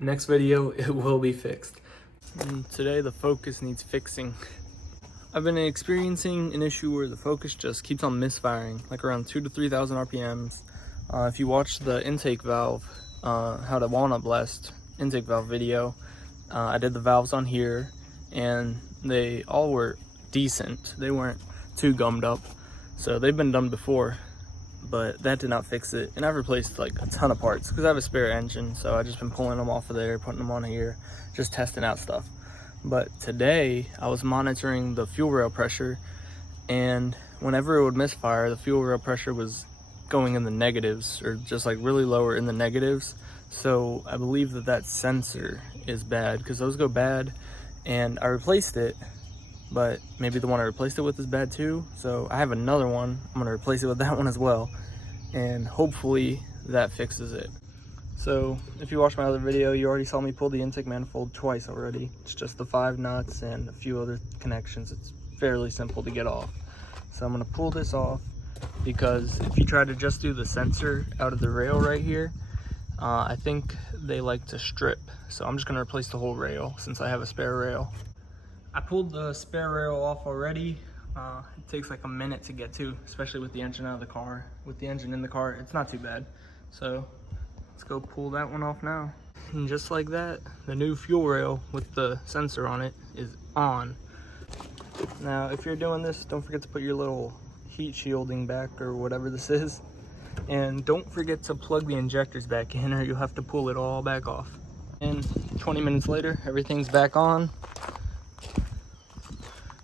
next video it will be fixed. And today the focus needs fixing. I've been experiencing an issue where the focus just keeps on misfiring, like around 2,000 to 3,000 RPMs. If you watch the intake valve, how to walnut blast intake valve video, I did the valves on here and they all were decent. They weren't too gummed up, so they've been done before, but that did not fix it. And I've replaced like a ton of parts because I have a spare engine, so I've just been pulling them off of there, putting them on here, just testing out stuff. But today I was monitoring the fuel rail pressure, and whenever it would misfire, the fuel rail pressure was going in the negatives, or just like really lower in the negatives. So I believe that sensor is bad, because those go bad, and I replaced it, but maybe the one I replaced it with is bad too. So I have another one. I'm gonna replace it with that one as well, and hopefully that fixes it. So if you watched my other video, you already saw me pull the intake manifold twice already. It's just the 5 nuts and a few other connections. It's fairly simple to get off. So I'm gonna pull this off, because if you try to just do the sensor out of the rail right here, I think they like to strip. So I'm just gonna replace the whole rail since I have a spare rail. I pulled the spare rail off already. It takes like a minute to get to, especially with the engine out of the car. With the engine in the car, it's not too bad. So let's go pull that one off now. And just like that, the new fuel rail with the sensor on it is on. Now, if you're doing this, don't forget to put your little heat shielding back, or whatever this is. And don't forget to plug the injectors back in, or you'll have to pull it all back off. And 20 minutes later, everything's back on.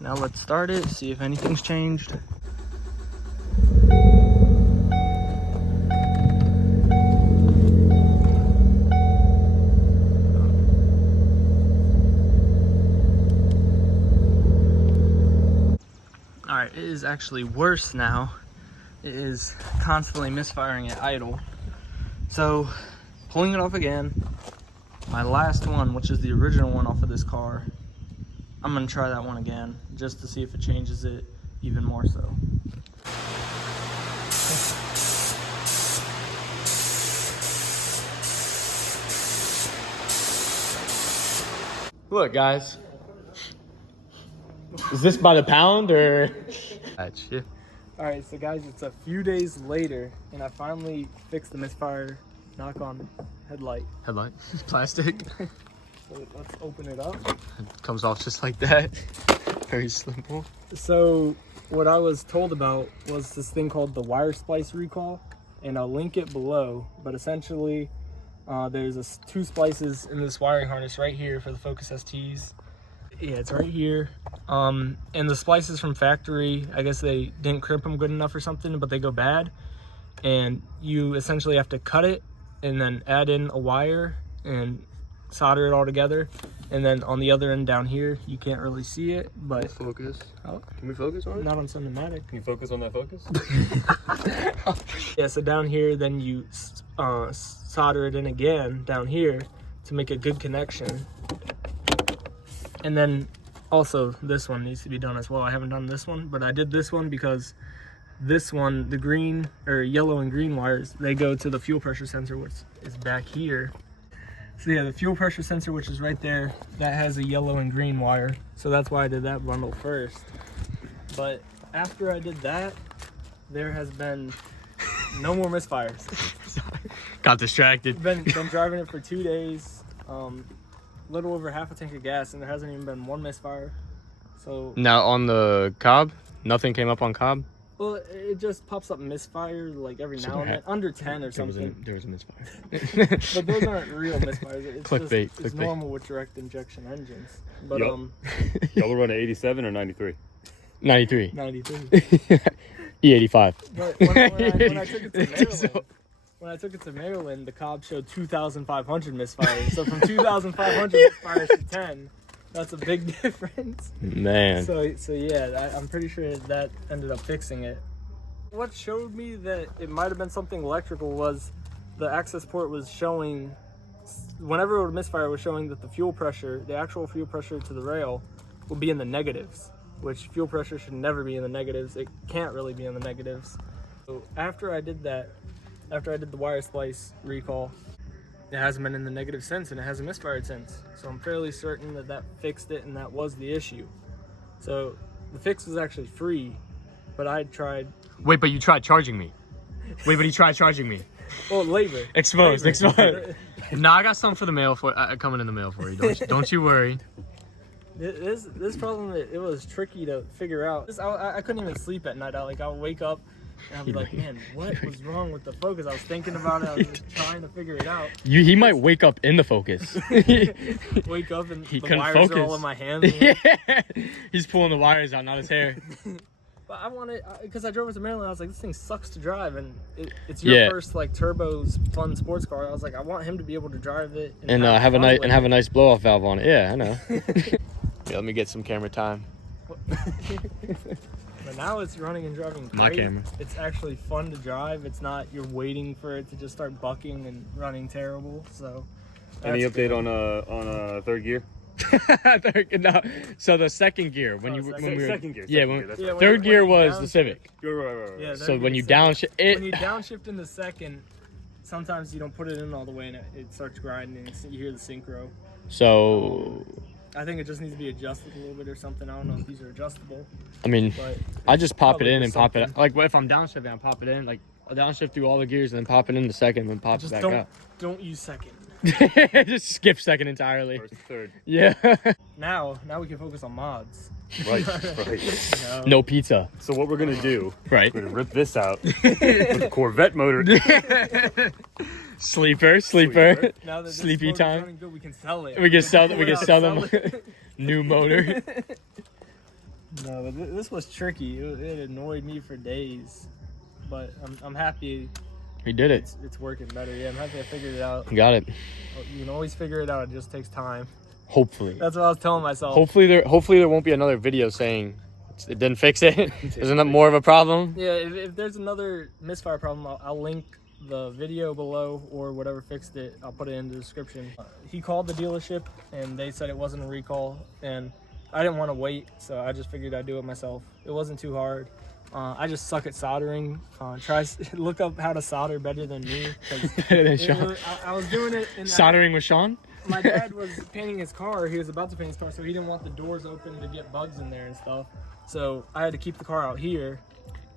Now let's start it, see if anything's changed. Alright, it is actually worse now. It is constantly misfiring at idle. So, pulling it off again. My last one, which is the original one off of this car, I'm gonna try that one again, just to see if it changes it even more so. Look, guys. Is this by the pound or? Yeah. Alright, so guys, it's a few days later, and I finally fixed the misfire knock on headlight. Headlight? Plastic? So let's open it up. It comes off just like that. Very simple. So what I was told about was this thing called the wire splice recall, and I'll link it below. But essentially, there's 2 splices in this wiring harness right here for the Focus STs. Yeah, it's right here. And the splices from factory, I guess they didn't crimp them good enough or something, but they go bad. And you essentially have to cut it and then add in a wire and solder it all together. And then on the other end down here, you can't really see it, but Focus. Oh, Can we focus on it? not on cinematic. Can you focus on that focus? Yeah, so down here, then you solder it in again down here to make a good connection. And then also this one needs to be done as well. I haven't done this one, but I did this one because this one, the green or yellow and green wires, they go to the fuel pressure sensor, which is back here. So yeah, the fuel pressure sensor, which is right there, that has a yellow and green wire. So that's why I did that bundle first. But after I did that, there has been no more misfires. Got distracted. Been driving it for 2 days, little over half a tank of gas, and there hasn't even been one misfire. So Now on the Cobb, nothing came up on Cobb? well, it just pops up misfire like every now and then, under 10 or something. There was a misfire. But those aren't real misfires. It's Clickbait, just, it's clickbait. normal with direct injection engines. But Yup. Y'all run an 87 or 93? 93. 93. E85. But when I took it to Maryland, when I took it to Maryland, the Cobb showed 2,500 misfires. So from 2,500 misfires to 10, that's a big difference. Man. So yeah, I'm pretty sure that ended up fixing it. What showed me that it might have been something electrical was the access port was showing, whenever it would misfire, it was showing that the fuel pressure, the actual fuel pressure to the rail, will be in the negatives, which fuel pressure should never be in the negatives. It can't really be in the negatives. So after I did that, after I did the wire splice recall, it hasn't been in the negative since, and it hasn't misfired since. So I'm fairly certain that that fixed it, and that was the issue. So the fix was actually free, but I tried. Wait, but you tried charging me. Wait, but he tried charging me. Well, labor. Exposed. Labor. Nah, I got something for the mail for coming in the mail for you. Don't you worry. This problem, it was tricky to figure out. I couldn't even sleep at night. I would wake up and I'd be like, man, what was wrong with the focus? I was thinking about it. I was just trying to figure it out. He might wake up in the focus. Wake up and he the couldn't wires focus. are all in my hands. Yeah. He's pulling the wires out, not his hair. But I wanted, because I drove it to Maryland, I was like, this thing sucks to drive, and it's your first like turbo fun sports car. I was like, I want him to be able to drive it and have a nice blow off valve on it. Yeah, I know. Yeah, let me get some camera time. But now it's running and driving great. My camera. It's actually fun to drive. It's not you're waiting for it to just start bucking and running terrible. So. Any update on third gear? No. So the second gear when second gear. Third gear was the Civic. Right. Yeah, So when you downshift when you downshift in the second, sometimes you don't put it in all the way and it starts grinding. You hear the synchro. So I think it just needs to be adjusted a little bit or something. I don't know if these are adjustable. I mean, I just pop it in and pop it out. something. Like, what if I'm downshifting? I pop it in. Like, I'll downshift through all the gears and then pop it in the second and then pop it back out. Don't use second. Just skip second entirely. First, third. Yeah. Now we can focus on mods. Right. No pizza. So what we're gonna do? Right. We're gonna rip this out with a Corvette motor. Sleeper. Now that this Sleepy motor's time. running good, we can sell it. We can sell them. New motor. No, but this was tricky. It annoyed me for days, but I'm happy. We did it. It's working better. Yeah, I'm happy I figured it out. Got it. You can always figure it out. It just takes time. Hopefully. That's what I was telling myself. Hopefully there won't be another video saying it didn't fix it. Isn't that more of a problem? Yeah, if there's another misfire problem, I'll link the video below or whatever fixed it. I'll put it in the description. He called the dealership and they said it wasn't a recall, and I didn't want to wait, so I just figured I'd do it myself. It wasn't too hard. I just suck at soldering. Look up how to solder better than me. Better than Sean. I was doing it. Soldering with Sean? My dad was painting his car. He was about to paint his car, so he didn't want the doors open to get bugs in there and stuff. So I had to keep the car out here,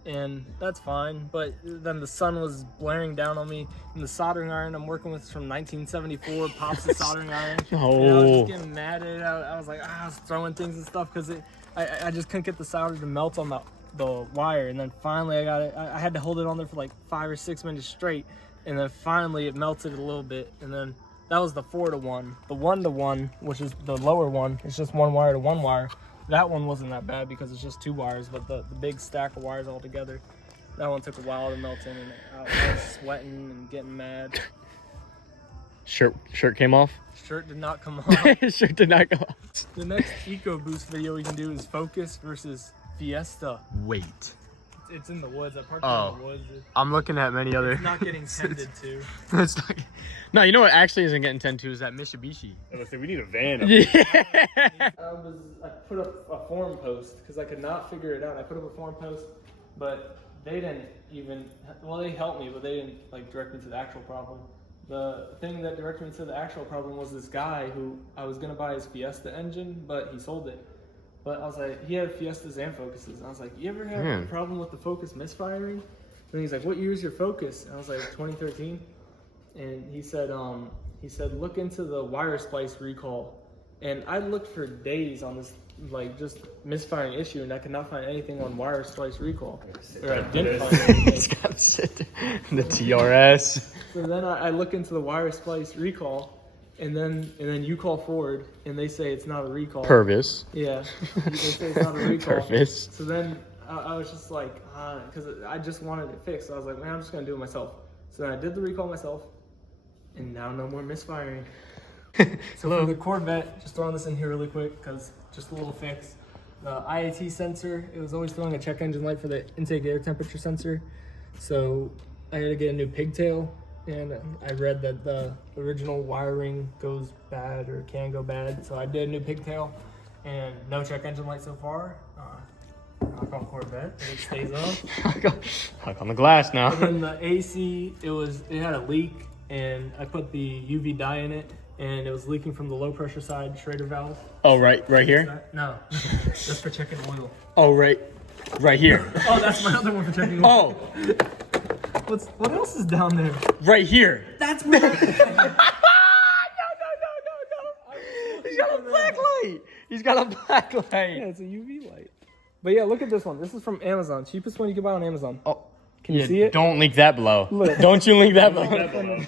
and that's fine. But then the sun was blaring down on me, and the soldering iron I'm working with is from 1974 pops the soldering iron. Oh. And I was just getting mad at it. I was like, I was throwing things and stuff because I just couldn't get the solder to melt on the wire. And then finally I got it. I had to hold it on there for like 5 or 6 minutes straight, and then finally it melted a little bit, and then that was the 4-to-1. The 1-to-1, which is the lower one, it's just one wire to one wire. That one wasn't that bad because it's just 2 wires, but the big stack of wires all together, that one took a while to melt in, and I was sweating and getting mad. Shirt came off? Shirt did not come off. Shirt did not come off. The next EcoBoost video we can do is Focus versus Fiesta. Wait. It's in the woods. I parked it in the woods. I'm looking at many other. It's not getting tended to. It's not... No, you know what actually isn't getting tended to is that Mitsubishi. I was say we need a van. Up I put up a forum post because I could not figure it out. I put up a forum post, but they didn't even. Well, they helped me, but they didn't like direct me to the actual problem. The thing that directed me to the actual problem was this guy who I was gonna buy his Fiesta engine, but he sold it. But I was like, he had Fiestas and Focuses. And I was like, you ever have a problem with the Focus misfiring? And he's like, what year is your Focus? And I was like, 2013. And he said, look into the wire splice recall. And I looked for days on this, like, just misfiring issue, and I could not find anything on wire splice recall. Or I didn't find anything. The TRS. So then I look into the wire splice recall. And then you call Ford, and they say it's not a recall. Purvis. Yeah, they say it's not a recall. Purvis. So then I was just like, because I just wanted it fixed. So I was like, man, I'm just gonna do it myself. So then I did the recall myself, and now no more misfiring. So for the Corvette, just throwing this in here really quick, because just a little fix. The IAT sensor, it was always throwing a check engine light for the intake air temperature sensor. So I had to get a new pigtail. And I read that the original wiring goes bad or can go bad, so I did a new pigtail, and no check engine light so far. Knock on Corvette, it stays on. Knock on the glass now. And then the AC, it had a leak, and I put the UV dye in it, and it was leaking from the low pressure side Schrader valve. Oh, right here? No, that's for checking oil. Oh, right here. Oh, that's my other one for checking oil. Oh, What else is down there? right here. That's where. He's got a black light. He's got a black light. Yeah, it's a UV light. But yeah, look at this one. This is from Amazon. Cheapest one you can buy on Amazon. Oh, can you see it? Don't leak that below. Look. Don't you leak that below.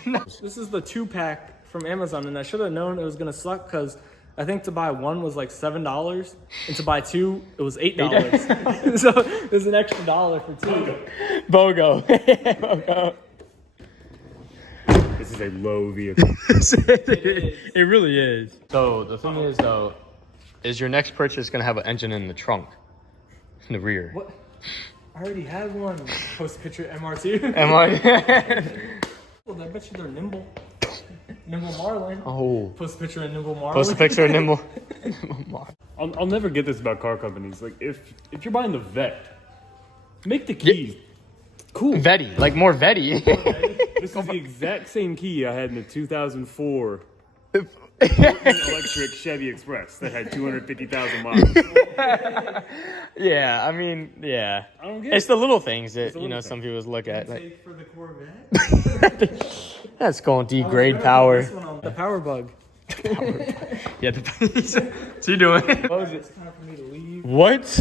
This is the 2-pack from Amazon, and I should have known it was gonna suck because I think to buy one was like $7, and to buy two it was $8. So there's an extra $1 for two. BOGO. BOGO. This is a low vehicle. It really is. So the thing is, though, is your next purchase gonna have an engine in the trunk, in the rear? What? I already had one. Post a picture of MR2. Am I? Well, I bet you they're nimble. Nimble Marlin. Oh. Post a picture of Nimble Marlin. Post a picture of Nimble. I'll never get this about car companies. Like if you're buying the Vet, make the keys cool. Vetty, like more Vetty. This is the exact same key I had in the 2004 electric Chevy Express that had 250,000 miles. Yeah, I mean, yeah. I don't get It's it. the little things that, the you know, little some people look at. Like, Take for the Corvette. that's going to degrade power. This one on the power bug. Yeah, what's he doing? It's time for me to leave. What?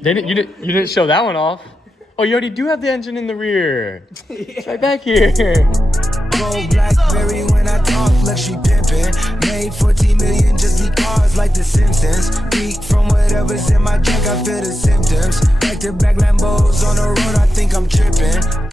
You didn't show that one off. Oh, you already do have the engine in the rear. It's right back here. Gold Blackberry when I talk luxury pimpin'. Made 14 million just because like the Simpsons. Peak from whatever's in my drink, I feel the symptoms. Back to back Lambos on the road, I think I'm trippin'.